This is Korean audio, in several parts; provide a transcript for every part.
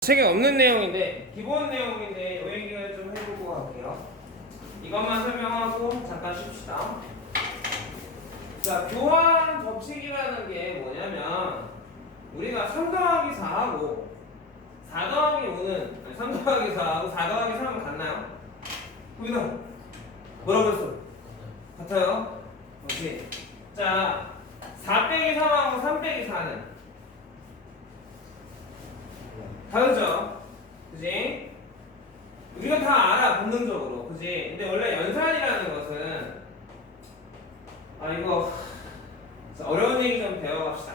책에 없는 내용인데 기본 내용인데 이 얘기를 좀 해보고 갈게요. 이것만 설명하고 잠깐 쉽시다. 자, 교환 법칙이라는 게 뭐냐면 우리가 3 더하기 4하고 4 더하기 5는 아니, 3 더하기 4하고 4 더하기 3은 같나요? 우리가 뭐라고 했어? 같아요? 오케이. 자, 4 빼기 3하고 3 빼기 4는 다르죠? 그지? 우리가 다 알아, 본능적으로. 그지? 근데 원래 연산이라는 것은, 아, 이거, 자, 어려운 얘기 좀 배워갑시다.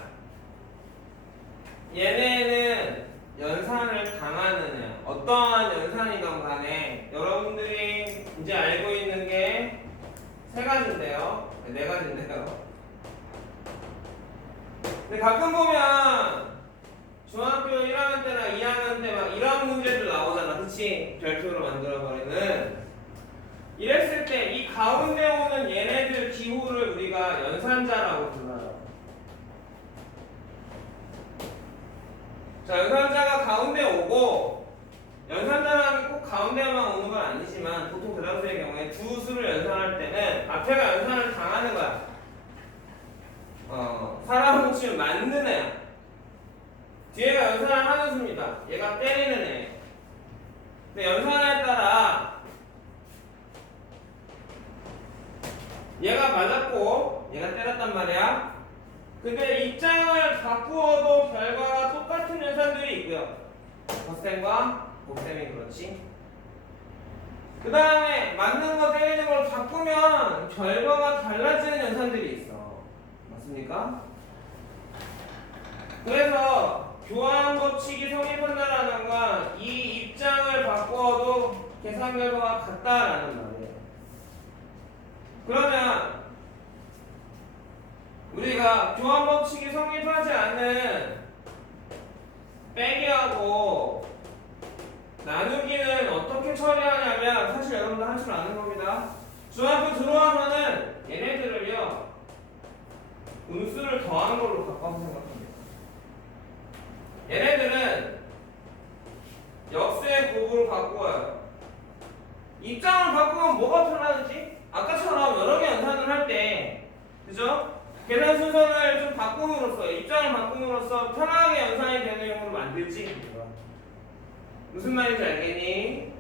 얘네는 연산을 당하는 애. 어떠한 연산이든 간에 여러분들이 이제 알고 있는 게 세 가지인데요. 네, 네 가지인데요. 근데 가끔 보면 중학교 1학년 때나 2학년 때 막 이런 문제들 나오잖아. 그치? 별표로 만들어버리는. 이랬을 때 이 가운데 오는 얘네들 기호를 우리가 연산자라고 불러요. 자, 연산자가 가운데 오고, 연산자라는 게꼭 가운데만 오는 건 아니지만, 보통 대다수의 경우에 두 수를 연산할 때는 앞에가 연산을 당하는 거야. 어, 사람을 치면 만드는 애야. 뒤에가 연산을 하는 수입니다. 얘가 때리는 애. 근데 연산에 따라 얘가 맞았고 얘가 때렸단 말이야. 근데 입장을 바꾸어도 결과가 똑같은 연산들이 있고요. 덧셈과 곱셈이 그렇지. 그 다음에 맞는 거 때리는 걸 바꾸면 결과가 달라지는 연산들이 있어. 맞습니까? 그래서 교환 법칙이 성립한다라는 건 이 입장을 바꾸어도 계산 결과가 같다라는 말이에요. 그러면 우리가 교환 법칙이 성립하지 않는 빼기하고 나누기는 어떻게 처리하냐면 사실 여러분들 할 줄 아는 겁니다. 중학교 들어와서는 얘네들을요 음수를 더한 걸로 바꿔서 생각합니다. 얘네들은 역수의 곱으로 바꾸어요. 입장을 바꾸면 뭐가 편하지? 아까처럼 여러 개 연산을 할 때, 그죠? 계산 순서를 좀 바꿈으로써, 입장을 바꿈으로써 편하게 연산이 되는 용으로 만들지. 무슨 말인지 알겠니?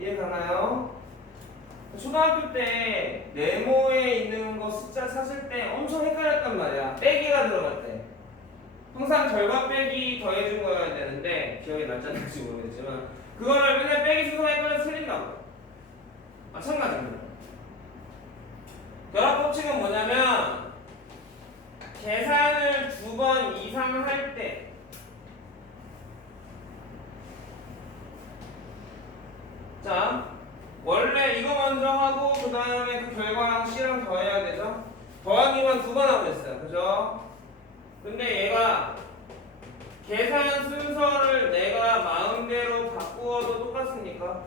이해가나요? 초등학교 때 네모에 있는 거 숫자 찾을 때 엄청 헷갈렸단 말이야. 빼기가 들어갈 때. 항상 절과 빼기 더해준 거여야 되는데 기억이 안 날지 모르겠지만 그거를 맨날 빼기 헷갈려서 틀린다고. 마찬가지입니다. 결합 법칙은 뭐냐면 계산을 두 번 이상 할 때 자 원래 이거 먼저 하고 그 다음에 그 결과랑 C랑 더해야 되죠? 더하기만 두 번 하고 있어요. 그죠 근데 얘가 계산 순서를 내가 마음대로 바꾸어도 똑같습니까?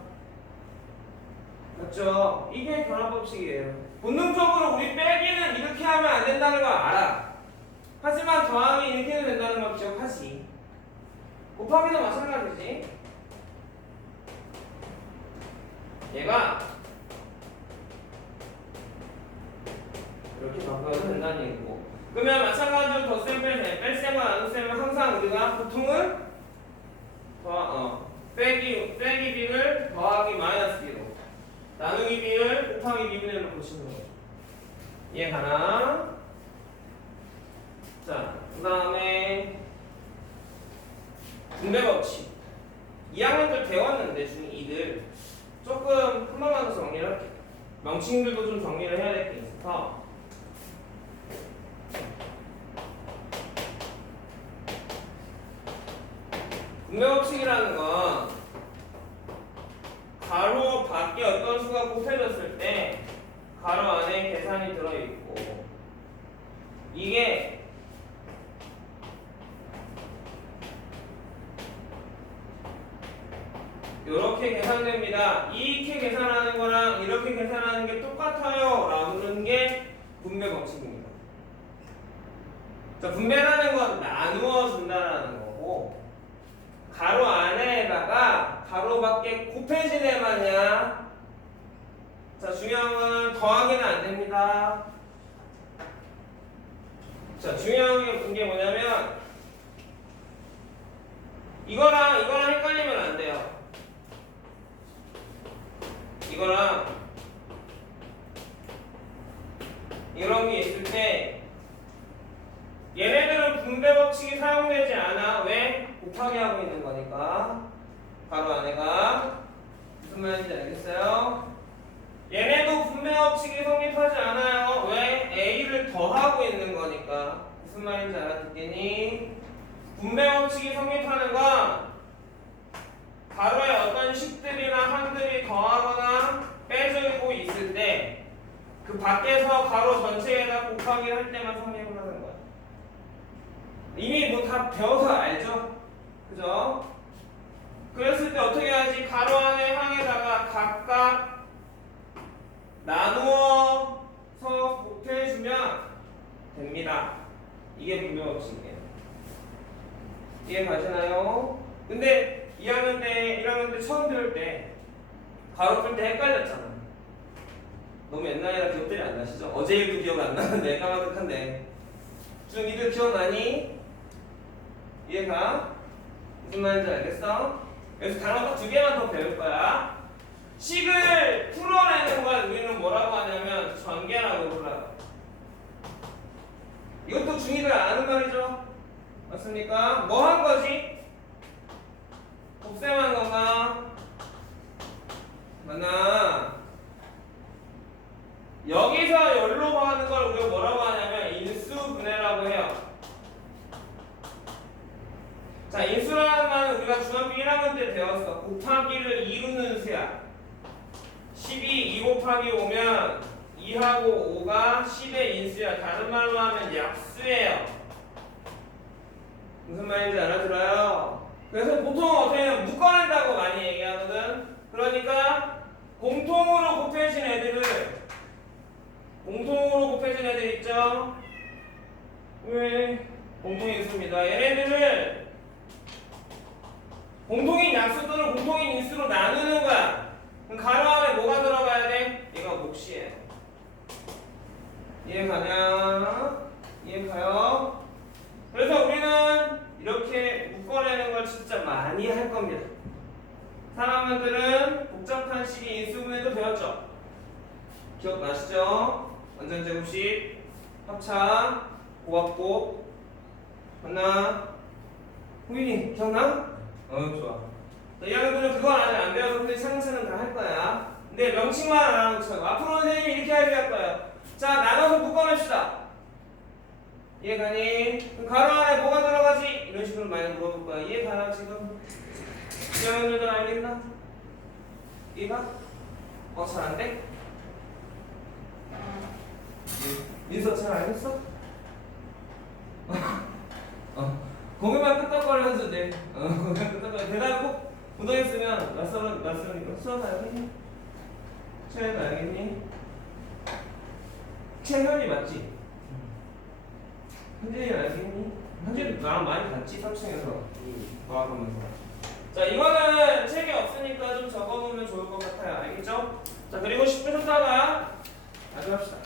맞죠? 이게 결합법칙이에요. 본능적으로 우리 빼기는 이렇게 하면 안 된다는 거 알아. 하지만 더하기 이렇게 해도 된다는 거 기억하지. 곱하기도 마찬가지지. 얘가 이렇게 바꿔도 된다는 얘기고. 그러면 마찬가지로 덧셈 뺄셈, 뺄셈과 나눗셈은 항상 우리가 보통은 더, 어, 빼기, 빼기 비를 더하기 마이너스 비로. 나누기 비를 곱하기 비분의 1로 보시는 거예요. 이해 가나? 자, 그 다음에 분배 법칙. 2학년들 배웠는데 중2들 조금 한 번만 더 정리를 할게요. 명칭들도 좀 정리를 해야 될 게 있어서 분배법칙이라는 건 가로 밖에 어떤 수가 곱해졌을 때 가로 안에 계산이 들어있고 이게 이렇게 계산됩니다. 이렇게 계산하는 거랑 이렇게 계산하는 게 똑같아요. 라는 게 분배 법칙입니다. 자, 분배라는 건 나누어 준다라는 거고 가로 안에다가 가로 밖에 곱해진 애만이야. 자, 중요한 건 더하기는 안 됩니다. 자, 중요한 게 뭐냐면 이거랑 이거랑 헷갈리면 안 돼요. 이거랑 이런 게 있을 때 얘네들은 분배 법칙이 사용되지 않아. 왜? 곱하기 하고 있는 거니까. 바로 안에가 무슨 말인지 알겠어요? 얘네도 분배 법칙이 성립하지 않아요. 왜? A를 더하고 있는 거니까. 무슨 말인지 알아듣겠니? 분배 법칙이 성립하는 건 가로에 어떤 식들이나 항들이 더하거나 빼주고 있을 때 그 밖에서 가로 전체에다 곱하기 할 때만 성립을 하는 거야. 이미 뭐 다 배워서 알죠? 그랬을 때 어떻게 하지? 가로 안에 항에다가 각각 나누어서 곱해주면 됩니다. 이게 분배 법칙이에요. 이해 가시나요? 근데 2학년 때, 1학년 때 처음 배울 때 가로 풀 때 헷갈렸잖아. 너무 옛날이라 기억들이 안 나시죠? 어제 일도 기억 안 나는데 까마득한데 중2들 기억나니? 이해가? 무슨 말인지 알겠어? 그래서 단어 딱 두 개만 더 배울 거야 식을 풀어내는 걸 우리는 뭐라고 하냐면 전개라고 불러요 이것도 중2들 아는 말이죠? 맞습니까? 뭐 한 거지? 곱셈한 건가? 맞나? 여기서 열로 하는 걸 우리가 뭐라고 하냐면 인수분해라고 해요. 자, 인수라는 말은 우리가 중학교 1학년 때 배웠어. 곱하기를 이루는 수야. 12, 2 곱하기 5면 2하고 5가 10의 인수야. 다른 말로 하면 약수예요. 무슨 말인지 알아들어요? 그래서 보통 어떻게 하면 묶어낸다고 많이 얘기하거든. 그러니까 공통으로 곱해진 애들을 공통으로 곱해진 애들 있죠? 왜? 공통이 있습니다. 얘네들을 공통인 약수 또는 공통인 인수로 나누는 거야. 그럼 가로 안에 뭐가 들어가야 돼? 얘가 몫이에요. 이해 가냐? 이해 가요? 그래서 우리는 이렇게 묶어내는 걸 진짜 많이 할 겁니다. 사람들은 복잡한 식의 인수분해도 배웠죠? 기억나시죠? 완전 제곱식, 합차, 고압곱, 맞나? 후인이 기억나? 어 좋아. 이 학년들은 그건 아직 안 배워서 근데 차근차근 다할 거야. 근데 명칭만 알아놓고 쳐. 앞으로 선생님이 이렇게 할 거예요. 자 나눠서 묶어냅시다. 이해가니? 그럼 가로 안에 뭐가 들어가지? 이런 식으로 많이 물어볼 거야. 이해가나 지금? 이 학년들은 알겠나? 이해가? 어 잘 안 돼? 민서 잘 알겠어? 어, 거기만 끄떡거리면서 돼. 어, 끄떡거려. 대답 꼭 못하겠으면 낯설은 낯설으니까 수업 알겠니? 최현 알겠니? 최현이 맞지? 현진이 알겠니? 현진이 나랑 많이 같지 3층에서 과학하면서. 자 이거는 책이 없으니까 좀 적어놓으면 좋을 것 같아요. 알겠죠? 자 그리고 10분 쉬다가 마저 합시다.